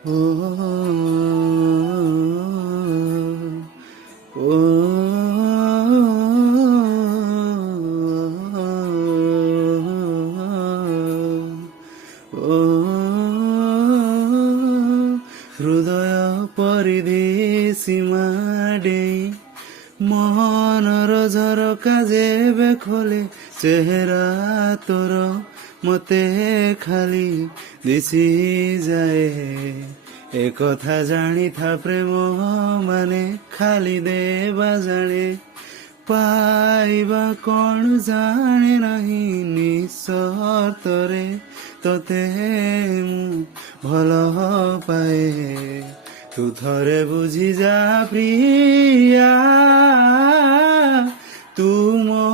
ଓ ଓ ହୃଦୟ ପରିଧି ସୀମା ଡେଇଁ ମନର ଝରକା ଯେବେ ଖୋଲେ ଚେହେରା ତୋର ମତେ ଖାଲି ଦିଶିଯାଏ। একথা জানিথা প্রেম মানে খালি দেবা জানে পাইবা কଣ জানে ନାହିଁ ନିଃସର୍ତ୍ତରେ ତତେ ମୁଁ ଭଲ ପାଏ। ତୁ ଥରେ ବୁଝିଯା ପ୍ରିୟା ତୁ ମୋ